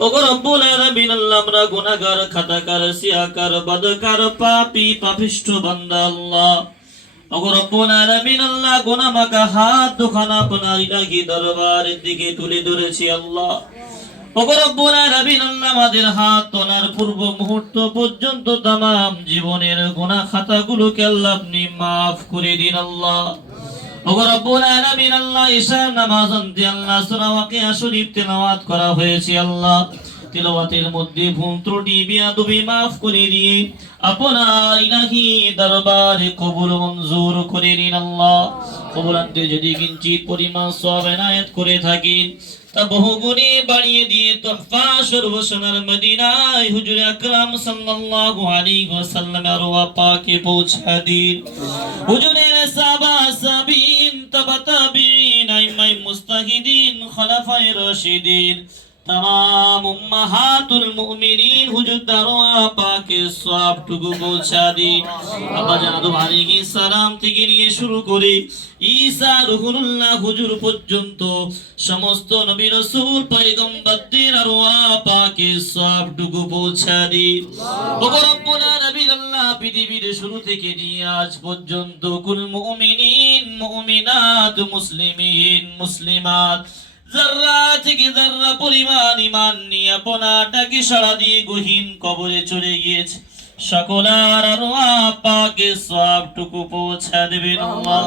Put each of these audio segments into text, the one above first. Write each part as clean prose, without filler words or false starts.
ওগো রব্বুল আলামিন আল্লাহ আমরা গুনাহগার খাতাকার সিয়াকার বদকার পাপী পাপিষ্ঠ বান্দা আল্লাহ ওগো রব্বুল আলামিন আল্লাহ গুনাহ মাখা হাত দুখানা আপনার ইলাহি দরবারের দিকে তুলে ধরেছি আল্লাহ ওগো রব্বুল আলামিন আল্লাহ আমাদের হাত তোলার পূর্ব মুহূর্ত পর্যন্ত तमाम জীবনের গুনাহ খাতাগুলোকে আল্লাহ আপনি maaf করে দিন আল্লাহ ওগো রব্বুল আলামিন আল্লাহ ঈশার নামাজ অন্তে আল্লাহ সূরা ওয়াকিয়া শরীফ তেলাওয়াত করা হয়েছে আল্লাহ তেলাওয়াতের মধ্যে ভুল ত্রুটি বিয়াদবি maaf করে দিয়ে আপনার ইলাহি দরবারে কবুল মঞ্জুর করে নিন আল্লাহ কবুল আনতে যদি কিঞ্চিত পরিমাণ সওয়াব এনায়েত করে থাকেন তা বহুগুণে বাড়িয়ে দিয়ে তোহফা সর্বসোনার মদিনায় হুজুর আকরাম সাল্লাল্লাহু আলাইহি ওয়াসাল্লামের রওয়া পাকে পৌঁছা দিন হুজুরের সাহাবা সাবিন তাবা তাবিঈন আইম্মায়ে মুস্তাহিদিন খলাফায়ে রাশিদিন तमाम उम्महातुल मुमिनीन हुजूर दरवा पाके सवाब टुकु पहुंचा दी আব্বা জান আদম আলাইহিস সালাম থেকে নিয়ে শুরু করে ঈসা রুহুল্লাহ হুজুর পর্যন্ত সমস্ত নবী রাসূল পয়গম্বরদের আরওয়া পাকে সওয়াব টুকু পৌঁছা দি ওগো রব্বুল আলামিন আল্লাহ পৃথিবীর শুরু থেকে নিয়ে আজ পর্যন্ত কুল মুমিনিন মুমিনাত মুসলিমিন মুসলিমাত जर्रा থেকে जर्रा পরিমাণ ঈমান নিয়ে আপনাটাকে সাড়া দিয়ে গহীন কবরে চলে গিয়েছে সকলার আরওয়া পাকে সওয়াবটুকু পৌঁছা দিবেন আল্লাহ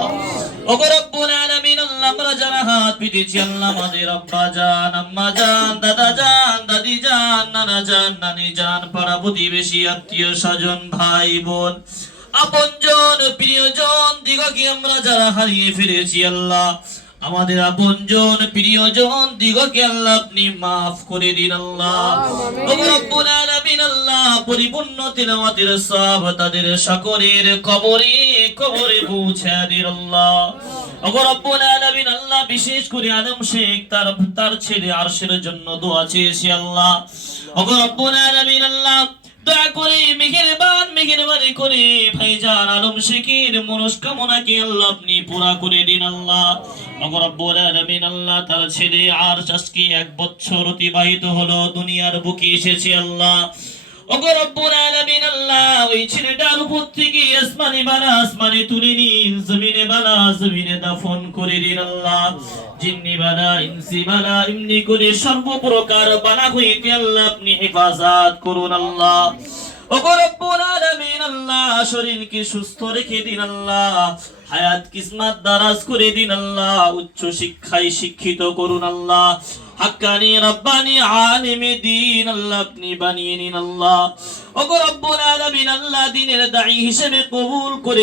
ওগো রব্বুল আলামিন আল্লাহ আমরা যারা হাত পিতেছি আল্লাহ আমাদের আব্বা জান আম্মা জান দাদা জান দাদি জান নানা জান নানি জান পাড়া প্রতিবেশী আত্মীয় স্বজন ভাই বোন আপনজন প্রিয়জন দিগকে আমরা যারা হারিয়ে ফেলেছি আল্লাহ আমাদের আপনজন প্রিয়জন দিগকে আল্লাহ আপনি maaf করে দিন আল্লাহ ওগো রব্বুল আলামিন আল্লাহ পরিপূর্ণ তিলাওয়াতের সওয়াব তাদের সকলের কবরে কবরে পৌঁছে দিন আল্লাহ ওগো রব্বুল আলামিন আল্লাহ বিশেষ করে আদম শেখ তার ছেলে আরশের জন্য দোয়া চেয়েছি আল্লাহ ওগো রব্বুল আলামিন আল্লাহ দয়া করে মেহেরবানি করে ভাইজান আলম শেখের মনস্কামনাকে আল্লাহ আপনি পুরা করে দিন আল্লাহ ওগো রব্বুল আলামিন আল্লাহ তার ছেলে আর আজকে 1 বছর অতিবাহিত হলো দুনিয়ার বুকে এসেছে আল্লাহ ওগো রব্বুল আলামিন আল্লাহ ওই ছেলেটার উপর থেকে আসমানি বালা আসমানে তুলে নিন জমিনে বালা জমিনে দাফন করে দিন আল্লাহ জিন্নি বালা ইনসি বালা এমনি করে সর্বপ্রকার বালা হইতে আল্লাহ আপনি হেফাজত করুন আল্লাহ ওগো রব্বুল আলামিন আল্লাহ শরীরকে সুস্থ রেখে দিন আল্লাহ হায়াত কিসমত দারাজ করে দিন আল্লাহ উচ্চ শিক্ষায় শিক্ষিত করুন আল্লাহ হাক্কানি রব্বানি আলিমে দ্বীন আল্লাহ আপনি বানিয়ে নিন আল্লাহ ওগো রব্বুল আলামিন আল্লাহ দ্বীনের দাঈ হিসেবে কবুল করে